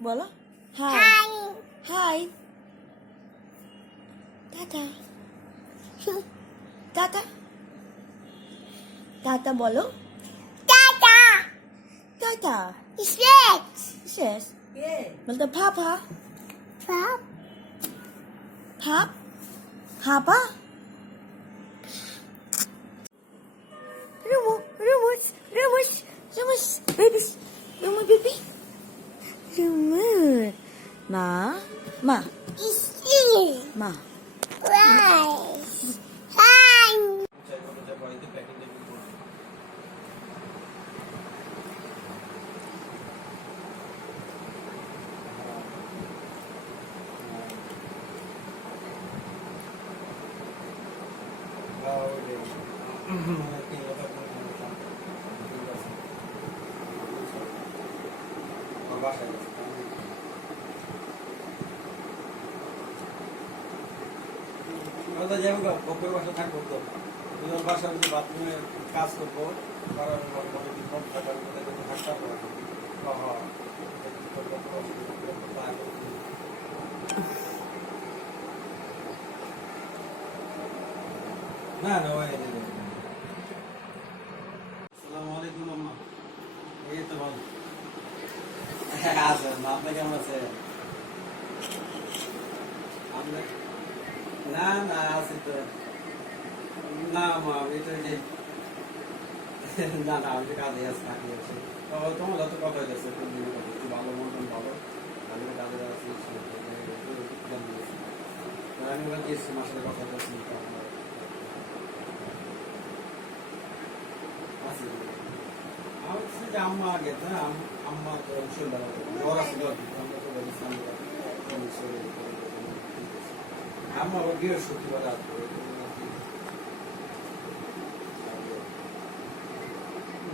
বলো hi. Hi tata. Tata tata বলো। টাটা টাটা শেষ শেষ বলতে পাপা। সব পাপ papa Rumus, rumus, rumus, rumus, baby, rumus, baby, rumus. Ma, ইসি ma. রাইস হাই আমরা যাবো বকের বাসা থাকবো তো দুজন বাসা যে বাথরুমে কাজ করবো করার পরে বিপদ থাকার মধ্যে থাকতে হবে না না ওই আসসালামু আলাইকুম আম্মা এই তো ভালো আছেন আপনি কেমন আছেন না না আছি তো না মা আমি তো না না আমি কাজে আছি থাকি আছি তোমার তো কথা হয়েছে একটু ভালো মতন ভালো আমি কাজে আছি আমি এবার গেছি মার সাথে কথা বলছি আছি আমার হচ্ছে যে আম্মা আগে না আম্মা তো সুন্দর জ্বর আছে আমরা তো বলেছি আম্মা আবার বৃহস্পতিবার আসবে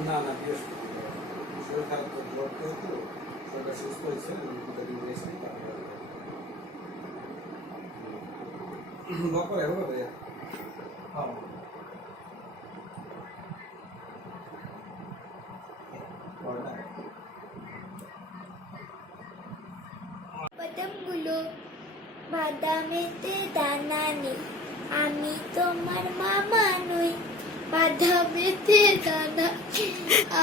না না বৃহস্পতিবার শরীর খারাপ তো লড়তে হতো শরীরটা সুস্থ হয়েছে বকরে হবে হ্যাঁ বাদামগুলো বাদামেতে দানা নেই আমি তোমার মামা নই বাদামেতে দানা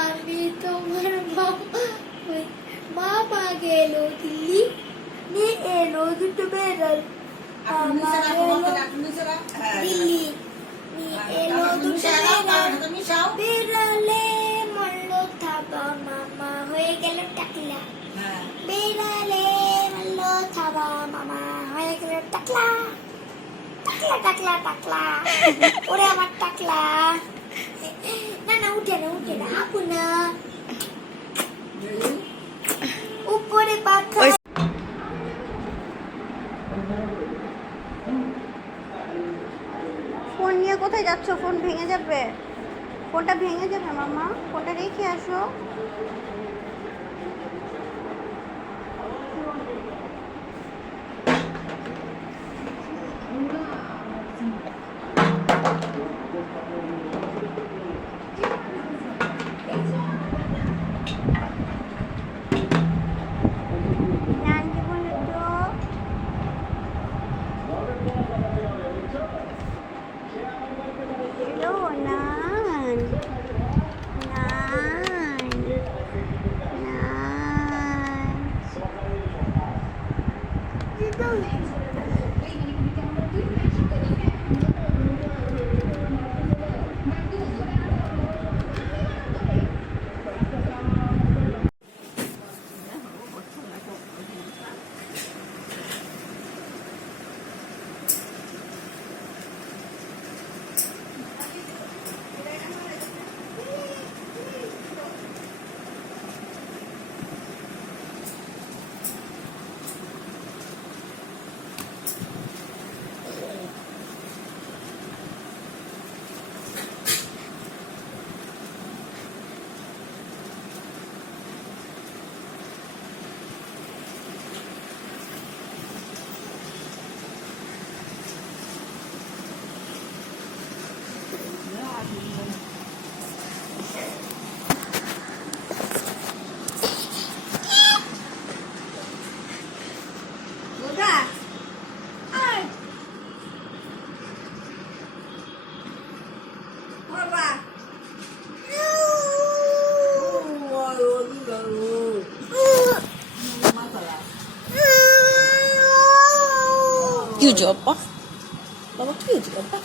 আমি তোমার মামা নই মামা গেল দিল্লি নিয়ে এলো দুটো বেড়াল মামা গেল দিল্লি নিয়ে এলো দুটো বেড়াল বেড়ালে মরল থাবা মামা হয়ে গেল টাকলা বেড়ালে মরল থাবা মামা হয়ে গেল টাকলা টাকলা টাকলা টাকলা ওরে আমার টাকলা না না উঠে না আপু না উপরে পাখা ফোন নিয়ে কোথায় যাচ্ছ? ফোন ভেঙে যাবে, ফোনটা ভেঙে যাবে মামা, ফোনটা রেখে আসো। নানকে বলে তো হ্যালো নান, নান, নান। কি হয়েছে বাবা? বাবা কি হয়েছে বাবা?